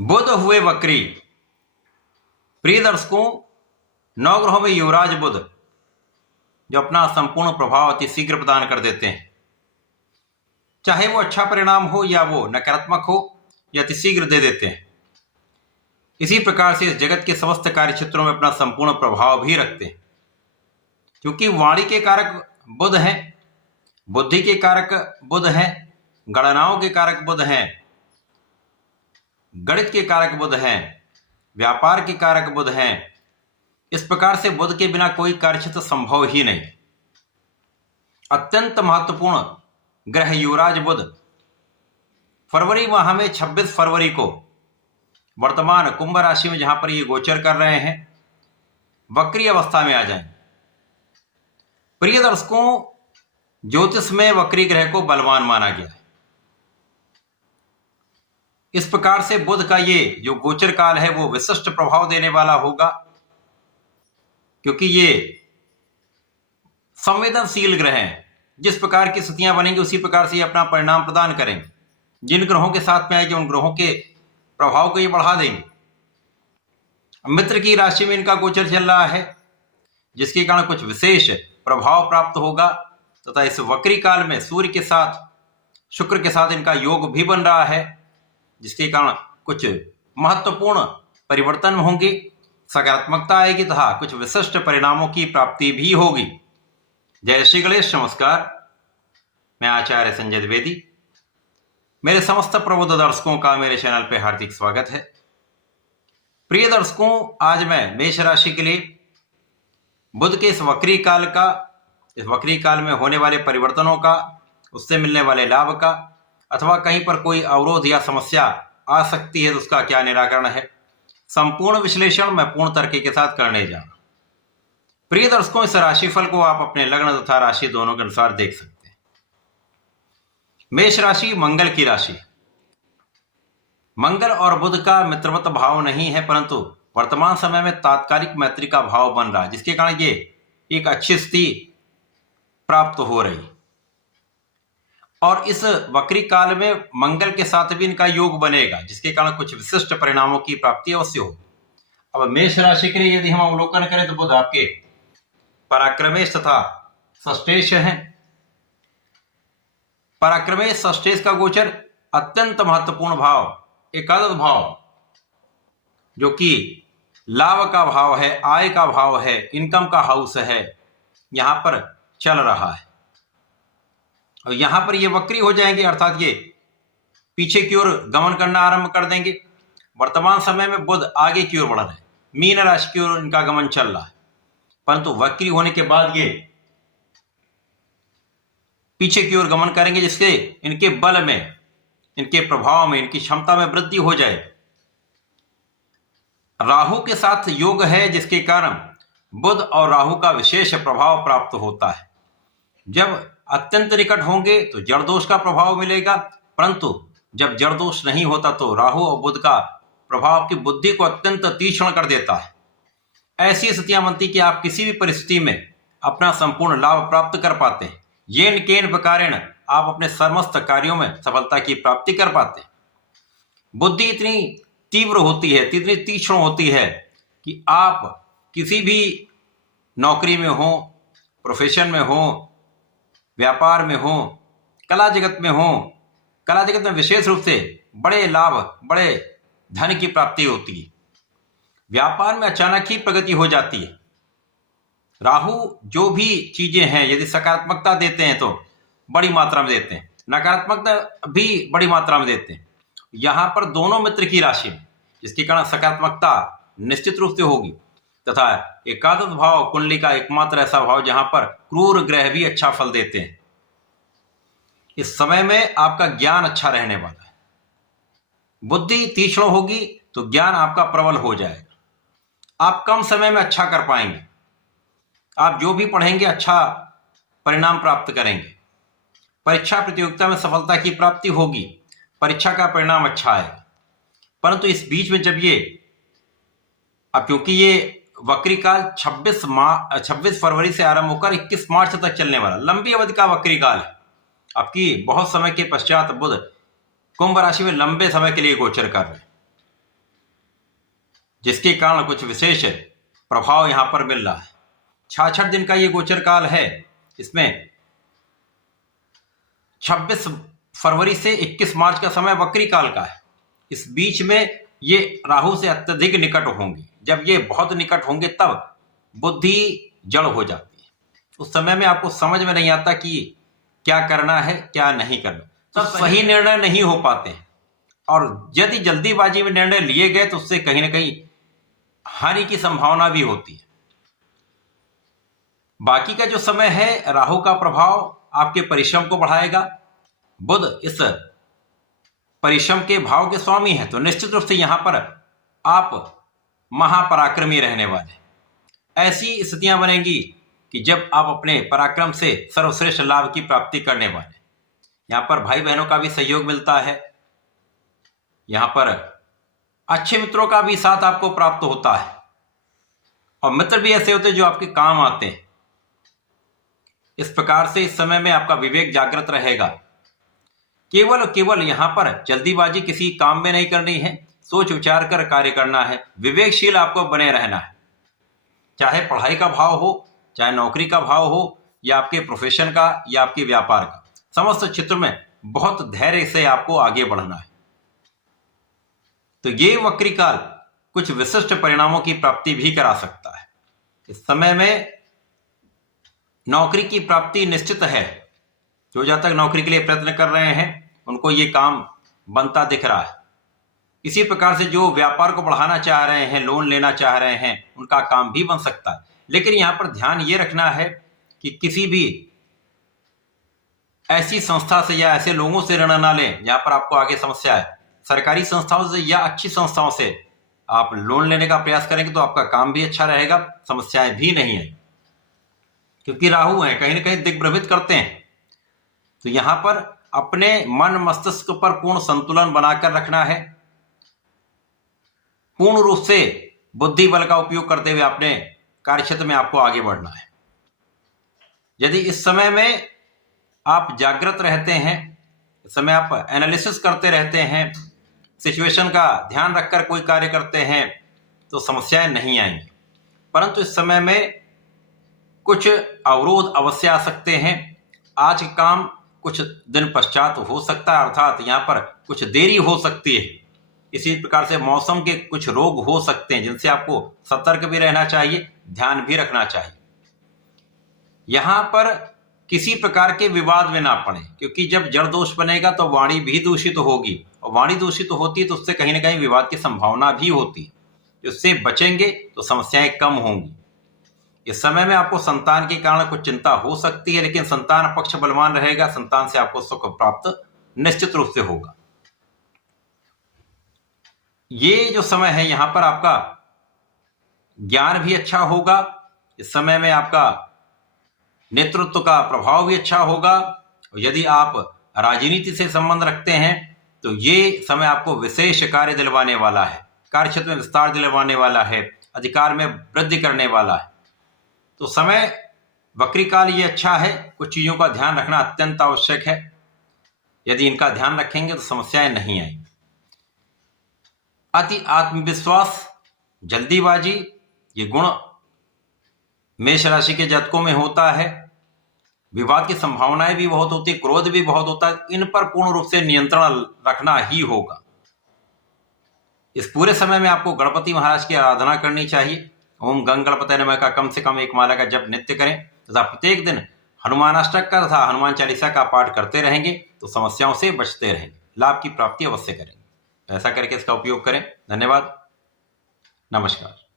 बुध हुए वक्री। प्रिय दर्शकों, नवग्रहों में युवराज बुध जो अपना संपूर्ण प्रभाव अति शीघ्र प्रदान कर देते हैं, चाहे वो अच्छा परिणाम हो या वो नकारात्मक हो, या अति शीघ्र दे देते हैं। इसी प्रकार से इस जगत के समस्त कार्य क्षेत्रों में अपना संपूर्ण प्रभाव भी रखते हैं, क्योंकि वाणी के कारक बुध हैं, बुद्धि के कारक बुध हैं, गणनाओं के कारक बुध हैं, गणित के कारक बुध हैं, व्यापार के कारक बुध हैं। इस प्रकार से बुध के बिना कोई कार्यक्षेत्र संभव ही नहीं। अत्यंत महत्वपूर्ण ग्रह युवराज बुध फरवरी माह में 26 फरवरी को वर्तमान कुंभ राशि में जहां पर ये गोचर कर रहे हैं, वक्री अवस्था में आ जाएंगे। प्रिय दर्शकों, ज्योतिष में वक्री ग्रह को बलवान माना गया है। इस प्रकार से बुध का ये जो गोचर काल है वो विशिष्ट प्रभाव देने वाला होगा, क्योंकि ये संवेदनशील ग्रह हैं। जिस प्रकार की स्थितियां बनेंगी उसी प्रकार से ये अपना परिणाम प्रदान करेंगे। जिन ग्रहों के साथ में आएंगे उन ग्रहों के प्रभाव को ये बढ़ा देंगे। मित्र की राशि में इनका गोचर चल रहा है, जिसके कारण कुछ विशेष प्रभाव प्राप्त होगा, तथा इस वक्री काल में सूर्य के साथ शुक्र के साथ इनका योग भी बन रहा है, जिसके कारण कुछ महत्वपूर्ण परिवर्तन होंगे, सकारात्मकता आएगी तथा कुछ विशिष्ट परिणामों की प्राप्ति भी होगी। जय श्री गणेश। नमस्कार, मैं आचार्य संजय द्विवेदी। मेरे समस्त प्रबुद्ध दर्शकों का मेरे चैनल पे हार्दिक स्वागत है। प्रिय दर्शकों, आज मैं मेष राशि के लिए बुध के इस वक्री काल में होने वाले परिवर्तनों का, उससे मिलने वाले लाभ का, अथवा कहीं पर कोई अवरोध या समस्या आ सकती है तो उसका क्या निराकरण है, संपूर्ण विश्लेषण मैं पूर्ण तर्क के साथ करने जा रहा हूं। प्रिय दर्शकों, इस राशिफल को आप अपने लग्न तथा राशि दोनों के अनुसार देख सकते हैं। मेष राशि मंगल की राशि। मंगल और बुध का मित्रवत भाव नहीं है, परंतु वर्तमान समय में तात्कालिक मैत्री का भाव बन रहा है, जिसके कारण ये एक अच्छी स्थिति प्राप्त हो रही। और इस वक्री काल में मंगल के साथ भी इनका योग बनेगा, जिसके कारण कुछ विशिष्ट परिणामों की प्राप्ति अवश्य हो। अब मेष राशि के लिए यदि हम अवलोकन करें तो बुध आपके पराक्रमेश तथा षष्ठेश हैं। पराक्रमेश षष्ठेश का गोचर अत्यंत महत्वपूर्ण भाव, एकादश भाव, जो कि लाभ का भाव है, आय का भाव है, इनकम का हाउस है, यहां पर चल रहा है। और यहां पर ये वक्री हो जाएंगे, अर्थात ये पीछे की ओर गमन करना आरंभ कर देंगे। वर्तमान समय में बुध आगे की ओर बढ़ रहे हैं, मीन राशि की ओर इनका गमन चल रहा है, परंतु वक्री होने के बाद ये पीछे की ओर गमन करेंगे, जिससे इनके बल में, इनके प्रभाव में, इनकी क्षमता में वृद्धि हो जाए। राहु के साथ योग है, जिसके कारण बुध और राहु का विशेष प्रभाव प्राप्त होता है। जब अत्यंत निकट होंगे तो जड़ दोष का प्रभाव मिलेगा, परंतु जब जड़ दोष नहीं होता तो राहु और बुध का प्रभाव आपकी बुद्धि को अत्यंत तीक्ष्ण कर देता है। ऐसी स्थितियां बनती कि आप किसी भी परिस्थिति में अपना संपूर्ण लाभ प्राप्त कर पाते हैं। येन केन प्रकारेण आप अपने समस्त कार्यों में सफलता की प्राप्ति कर पाते हैं। बुद्धि इतनी तीव्र होती है, इतनी तीक्ष्ण होती है कि आप किसी भी नौकरी में हो, प्रोफेशन में हो, व्यापार में हो, कला जगत में हो, कला जगत में विशेष रूप से बड़े लाभ, बड़े धन की प्राप्ति होती है। व्यापार में अचानक ही प्रगति हो जाती है। राहु जो भी चीजें हैं यदि सकारात्मकता देते हैं तो बड़ी मात्रा में देते हैं, नकारात्मकता भी बड़ी मात्रा में देते हैं। यहां पर दोनों मित्र की राशि में, जिसके कारण सकारात्मकता निश्चित रूप से होगी, तथा एकादश भाव कुंडली का एकमात्र ऐसा भाव जहां पर क्रूर ग्रह भी अच्छा फल देते हैं। इस समय में आपका ज्ञान अच्छा रहने वाला है, बुद्धि तीक्ष्ण होगी तो ज्ञान आपका प्रबल हो जाएगा। आप कम समय में अच्छा कर पाएंगे। आप जो भी पढ़ेंगे अच्छा परिणाम प्राप्त करेंगे। परीक्षा प्रतियोगिता में सफलता की प्राप्ति होगी, परीक्षा का परिणाम अच्छा आएगा। परंतु इस बीच में जब ये, अब क्योंकि ये वक्री काल 26 फरवरी से आरंभ होकर 21 मार्च तक चलने वाला लंबी अवधि का वक्री काल है। आपकी बहुत समय के पश्चात बुध कुंभ राशि में लंबे समय के लिए गोचर कर रहे हैं। जिसके कारण कुछ विशेष प्रभाव यहाँ पर मिल रहा है। 66 दिन का ये गोचर काल है। इसमें 26 फरवरी से 21 मार्च का समय वक्री काल का है। इस बीच में ये राहु से अत्यधिक निकट होंगे। जब ये बहुत निकट होंगे तब बुद्धि जड़ हो जाती है। उस समय में आपको समझ में नहीं आता कि क्या करना है क्या नहीं करना, तो सही निर्णय नहीं हो पाते हैं। और यदि जल्दीबाजी में निर्णय लिए गए तो उससे कहीं ना कहीं हानि की संभावना भी होती है। बाकी का जो समय है, राहु का प्रभाव आपके परिश्रम को बढ़ाएगा। बुध इस परिश्रम के भाव के स्वामी है, तो निश्चित रूप से यहां पर आप महापराक्रमी रहने वाले। ऐसी स्थितियां बनेंगी कि जब आप अपने पराक्रम से सर्वश्रेष्ठ लाभ की प्राप्ति करने वाले। यहां पर भाई बहनों का भी सहयोग मिलता है। यहां पर अच्छे मित्रों का भी साथ आपको प्राप्त होता है, और मित्र भी ऐसे होते हैं जो आपके काम आते हैं। इस प्रकार से इस समय में आपका विवेक जागृत रहेगा। केवल यहां पर जल्दीबाजी किसी काम में नहीं करनी है, सोच विचार कर कार्य करना है। विवेकशील आपको बने रहना है, चाहे पढ़ाई का भाव हो, चाहे नौकरी का भाव हो, या आपके प्रोफेशन का या आपके व्यापार का। समस्त क्षेत्र में बहुत धैर्य से आपको आगे बढ़ना है। तो ये वक्री काल कुछ विशिष्ट परिणामों की प्राप्ति भी करा सकता है। इस समय में नौकरी की प्राप्ति निश्चित है। जो जब तक नौकरी के लिए प्रयत्न कर रहे हैं उनको ये काम बनता दिख रहा है। इसी प्रकार से जो व्यापार को बढ़ाना चाह रहे हैं, लोन लेना चाह रहे हैं, उनका काम भी बन सकता है। लेकिन यहां पर ध्यान ये रखना है कि किसी भी ऐसी संस्था से या ऐसे लोगों से ऋण ना लें जहां पर आपको आगे समस्या है। सरकारी संस्थाओं से या अच्छी संस्थाओं से आप लोन लेने का प्रयास करेंगे तो आपका काम भी अच्छा रहेगा, समस्याएं भी नहीं है। क्योंकि राहु है, कहीं ना कहीं दिग्भ्रमित करते हैं। तो यहां पर अपने मन मस्तिष्क पर पूर्ण संतुलन बनाकर रखना है। पूर्ण रूप से बुद्धि बल का उपयोग करते हुए अपने कार्यक्षेत्र में आपको आगे बढ़ना है। यदि इस समय में आप जागृत रहते हैं, इस समय आप एनालिसिस करते रहते हैं, सिचुएशन का ध्यान रखकर कोई कार्य करते हैं, तो समस्याएं नहीं आएंगी। परंतु इस समय में कुछ अवरोध अवश्य आ सकते हैं। आज का काम कुछ दिन पश्चात हो सकता है, अर्थात यहाँ पर कुछ देरी हो सकती है। इसी प्रकार से मौसम के कुछ रोग हो सकते हैं जिनसे आपको सतर्क भी रहना चाहिए, ध्यान भी रखना चाहिए। यहां पर किसी प्रकार के विवाद में ना पड़े, क्योंकि जब जड़ दोष बनेगा तो वाणी भी दूषित होगी, और वाणी दूषित होती है तो उससे कहीं ना कहीं विवाद की संभावना भी होती है। उससे बचेंगे तो समस्याएं कम होंगी। इस समय में आपको संतान के कारण कुछ चिंता हो सकती है, लेकिन संतान पक्ष बलवान रहेगा। संतान से आपको सुख प्राप्त निश्चित रूप से होगा। ये जो समय है यहां पर आपका ज्ञान भी अच्छा होगा। इस समय में आपका नेतृत्व का प्रभाव भी अच्छा होगा। और यदि आप राजनीति से संबंध रखते हैं तो ये समय आपको विशेष कार्य दिलवाने वाला है, कार्य क्षेत्र में विस्तार दिलवाने वाला है, अधिकार में वृद्धि करने वाला है। तो समय वक्री काल ये अच्छा है। कुछ चीजों का ध्यान रखना अत्यंत आवश्यक है। यदि इनका ध्यान रखेंगे तो समस्याएं नहीं आएंगी। अति आत्मविश्वास, जल्दीबाजी, ये गुण मेष राशि के जातकों में होता है। विवाद की संभावनाएं भी बहुत होती है, क्रोध भी बहुत होता है। इन पर पूर्ण रूप से नियंत्रण रखना ही होगा। इस पूरे समय में आपको गणपति महाराज की आराधना करनी चाहिए। ओम गंग गणपतये नमः का कम से कम एक माला का जप नित्य करें तथा प्रत्येक दिन हनुमानाष्टक का तथा हनुमान चालीसा का पाठ करते रहेंगे तो समस्याओं से बचते रहेंगे, लाभ की प्राप्ति अवश्य करेंगे। ऐसा करके इसका उपयोग करें। धन्यवाद, नमस्कार।